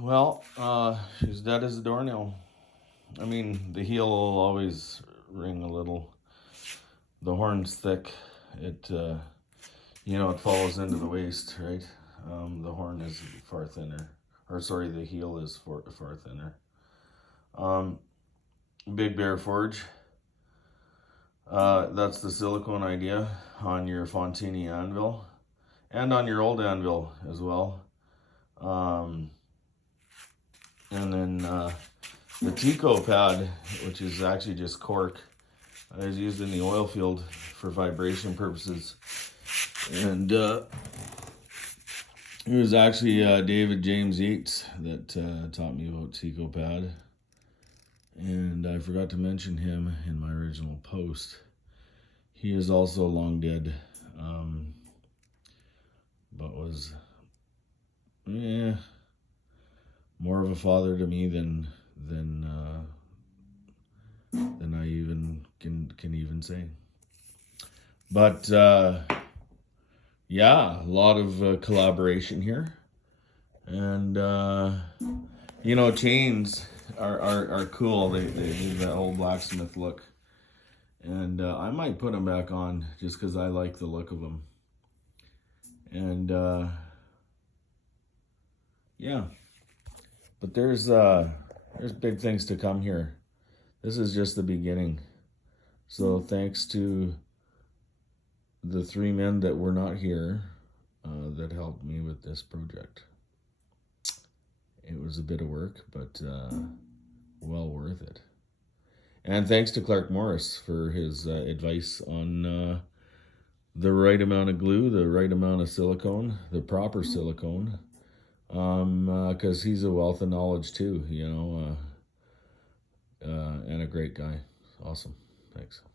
Well, she's dead as a doornail. I mean, the heel will always ring a little. The horn's thick. It, it falls into the waist, right? The horn is far thinner. Or, sorry, the heel is far thinner. Big Bear Forge. That's the silicone idea on your Fontini anvil. And on your old anvil as well. And then the Tico pad, which is actually just cork, is used in the oil field for vibration purposes. And it was actually David James Yates that taught me about Tico pad. And I forgot to mention him in my original post. He is also long dead, but was more of a father to me than I even can even say. But yeah, a lot of collaboration here, and chains are cool. They leave that old blacksmith look, and I might put them back on just because I like the look of them. And yeah, but there's big things to come here. This is just the beginning. So thanks to the 3 men that were not here that helped me with this project. It was a bit of work, but well worth it. And thanks to Clark Morris for his advice on the right amount of glue, the right amount of silicone, the proper silicone, because he's a wealth of knowledge too, and a great guy. Awesome. Thanks.